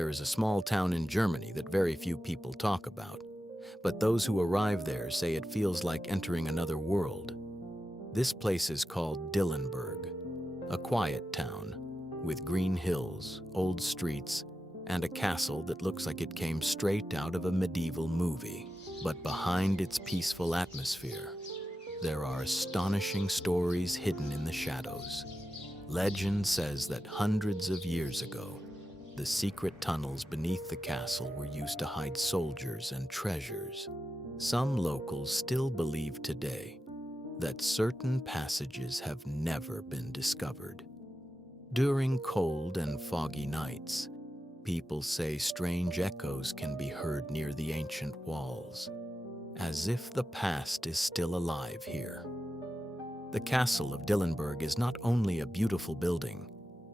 There is a small town in Germany that very few people talk about, but those who arrive there say it feels like entering another world. This place is called Dillenburg, a quiet town with green hills, old streets, and a castle that looks like it came straight out of a medieval movie. But behind its peaceful atmosphere, there are astonishing stories hidden in the shadows. Legend says that hundreds of years ago, the secret tunnels beneath the castle were used to hide soldiers and treasures. Some locals still believe today that certain passages have never been discovered. During cold and foggy nights, people say strange echoes can be heard near the ancient walls, as if the past is still alive here. The castle of Dillenburg is not only a beautiful building.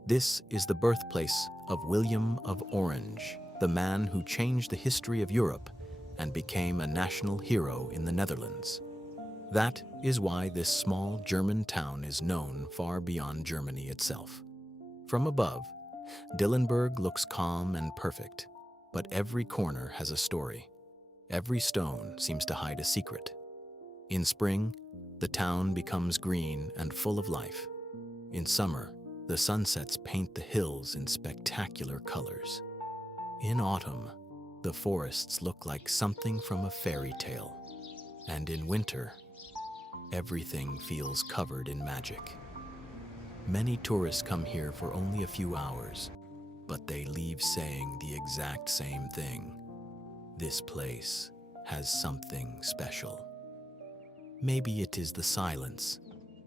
This is the birthplace of William of Orange, the man who changed the history of Europe and became a national hero in the Netherlands. That is why this small German town is known far beyond Germany itself. From above, Dillenburg looks calm and perfect, but every corner has a story. Every stone seems to hide a secret. In spring, the town becomes green and full of life. In summer, the sunsets paint the hills in spectacular colors. In autumn, the forests look like something from a fairy tale. And in winter, everything feels covered in magic. Many tourists come here for only a few hours, but they leave saying the exact same thing. This place has something special. Maybe it is the silence,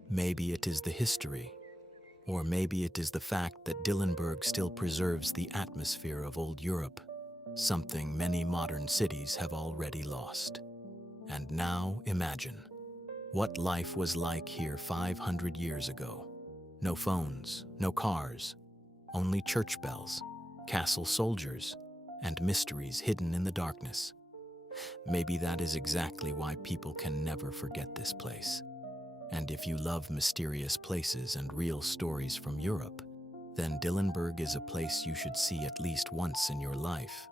maybe it is the history, or maybe it is the fact that Dillenburg still preserves the atmosphere of old Europe, something many modern cities have already lost. And now imagine what life was like here 500 years ago. No phones, no cars, only church bells, castle soldiers, and mysteries hidden in the darkness. Maybe that is exactly why people can never forget this place. And if you love mysterious places and real stories from Europe, then Dillenburg is a place you should see at least once in your life.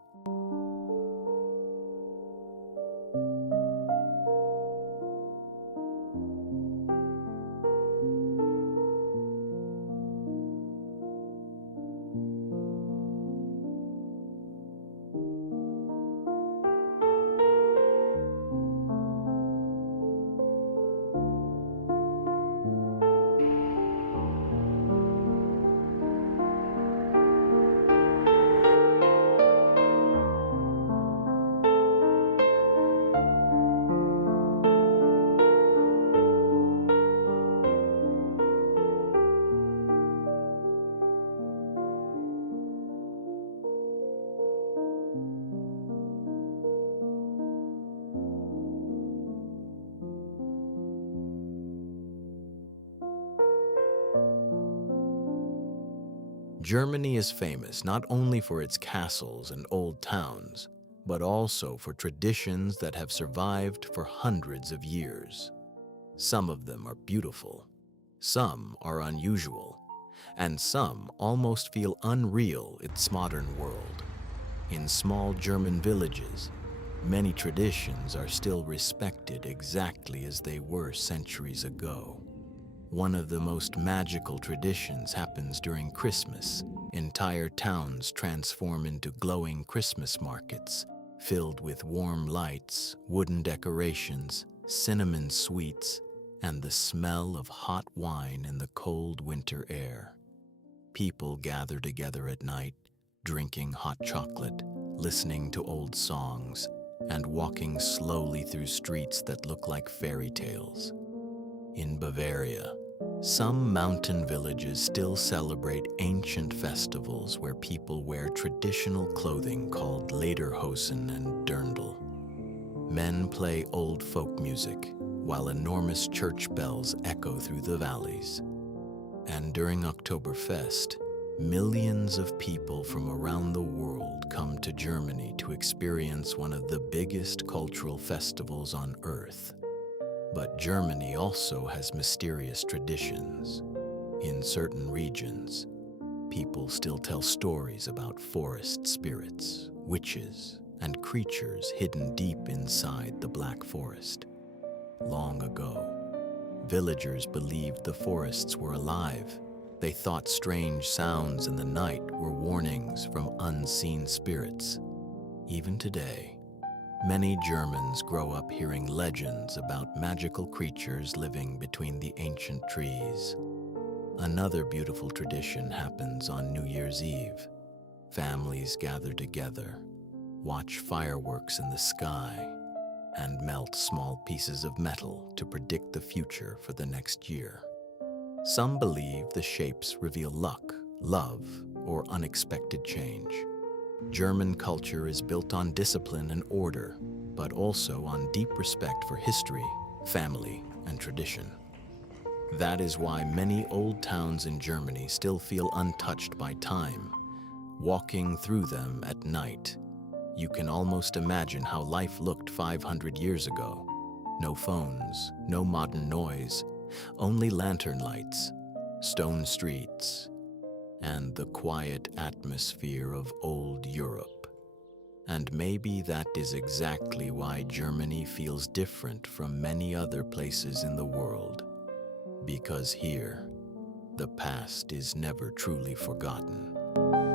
Germany is famous not only for its castles and old towns, but also for traditions that have survived for hundreds of years. Some of them are beautiful, some are unusual, and some almost feel unreal in its modern world. In small German villages, many traditions are still respected exactly as they were centuries ago. One of the most magical traditions happens during Christmas. Entire towns transform into glowing Christmas markets, filled with warm lights, wooden decorations, cinnamon sweets, and the smell of hot wine in the cold winter air. People gather together at night, drinking hot chocolate, listening to old songs, and walking slowly through streets that look like fairy tales. In Bavaria, some mountain villages still celebrate ancient festivals where people wear traditional clothing called lederhosen and dirndl. Men play old folk music, while enormous church bells echo through the valleys. And during Oktoberfest, millions of people from around the world come to Germany to experience one of the biggest cultural festivals on Earth. But Germany also has mysterious traditions. In certain regions, people still tell stories about forest spirits, witches, and creatures hidden deep inside the Black Forest. Long ago, villagers believed the forests were alive. They thought strange sounds in the night were warnings from unseen spirits. Even today, many Germans grow up hearing legends about magical creatures living between the ancient trees. Another beautiful tradition happens on New Year's Eve. Families gather together, watch fireworks in the sky, and melt small pieces of metal to predict the future for the next year. Some believe the shapes reveal luck, love, or unexpected change. German culture is built on discipline and order, but also on deep respect for history, family, and tradition. That is why many old towns in Germany still feel untouched by time. Walking through them at night, you can almost imagine how life looked 500 years ago. No phones, no modern noise, only lantern lights, stone streets, and the quiet atmosphere of old Europe. And maybe that is exactly why Germany feels different from many other places in the world. Because here, the past is never truly forgotten.